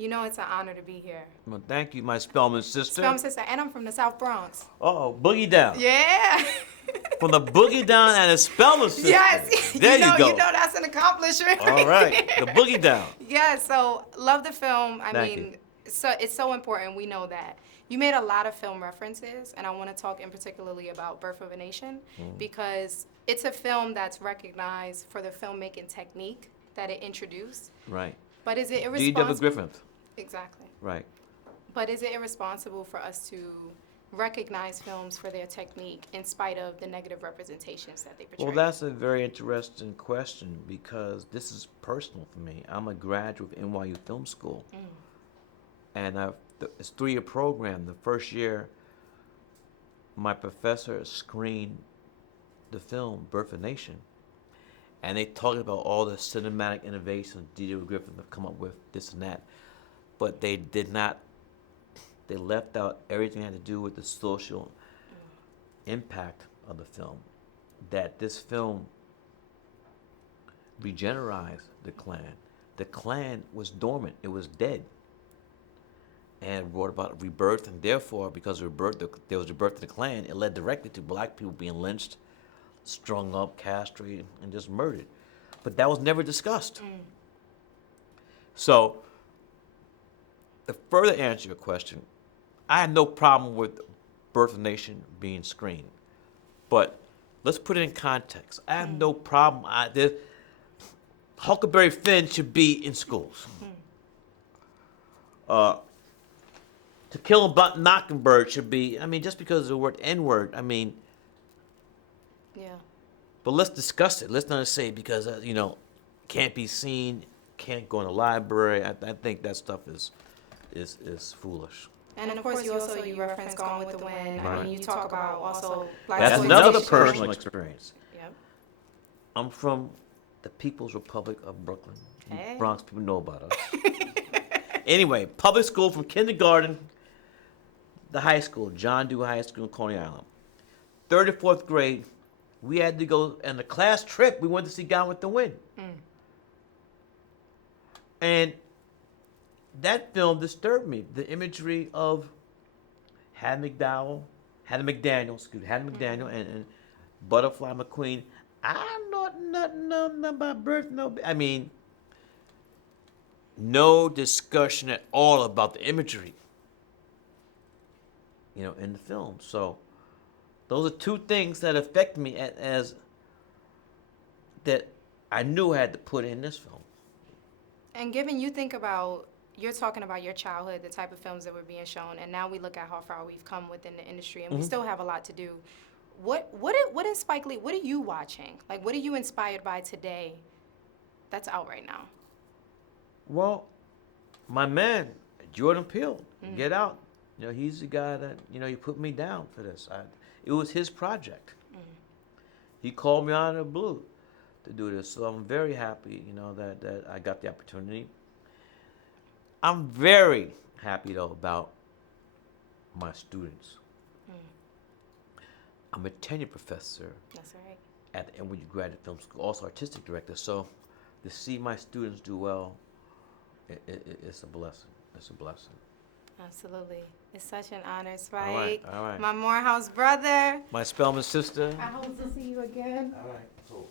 You know it's an honor to be here. Well, thank you, my Spellman sister. Spellman sister, and I'm from the South Bronx. Oh, boogie down. Yeah. From the boogie down and the Spellman sister. Yes. There you go. You know that's an accomplishment. All right. The boogie down. Yeah, so love the film. Thank you. So it's so important. We know that. You made a lot of film references, and I want to talk in particularly about Birth of a Nation because it's a film that's recognized for the filmmaking technique that it introduced. Right. But is it irresponsible? D.W. Griffith. Exactly. Right. But is it irresponsible for us to recognize films for their technique in spite of the negative representations that they portray? Well, that's a very interesting question because this is personal for me. I'm a graduate of NYU Film School. And it's a 3-year program. The first year, my professor screened the film Birth of a Nation. And they talked about all the cinematic innovations D.W. Griffith have come up with, this and that. But they did not, they left out everything that had to do with the social impact of the film. That this film re-energized the Klan. The Klan was dormant, it was dead. And brought about rebirth, and therefore, because of rebirth, there was rebirth of the Klan, it led directly to black people being lynched, strung up, castrated, and just murdered. But that was never discussed. So, to further answer your question, I had no problem with Birth of a Nation being screened. But let's put it in context. I have no problem. Huckleberry Finn should be in schools. To Kill a Mockingbird should be, just because of the word N-word, Yeah. But let's discuss it. Let's not say because, can't be seen, can't go in the library. I think that stuff is foolish. And of course, you reference Gone with the Wind. Right. You talk about also black That's exploitation. another personal experience. Yep. I'm from the People's Republic of Brooklyn. Hey. Bronx people know about us. Anyway, public school from kindergarten to high school, John Dewey High School in Coney Island. 3rd to 4th grade, we had to go on a class trip. We went to see Gone with the Wind. And that film disturbed me. The imagery of Hattie McDaniel, and Butterfly McQueen. I know nothing about birth. No discussion at all about the imagery, in the film. So those are two things that affect me as that I knew I had to put in this film. And given you're talking about your childhood, the type of films that were being shown, and now we look at how far we've come within the industry, and we still have a lot to do. What is Spike Lee? What are you watching? Like, what are you inspired by today that's out right now? Well, my man, Jordan Peele, Get Out. He's the guy that, he put me down for this. It was his project. He called me out of the blue to do this. So I'm very happy, that I got the opportunity. I'm very happy, though, about my students. I'm a tenured professor. That's right. At the NYU Graduate Film School, also artistic director. So to see my students do well, it's a blessing. It's a blessing. Absolutely. It's such an honor, Spike. All right. My Morehouse brother. My Spellman sister. I hope to see you again. All right, cool.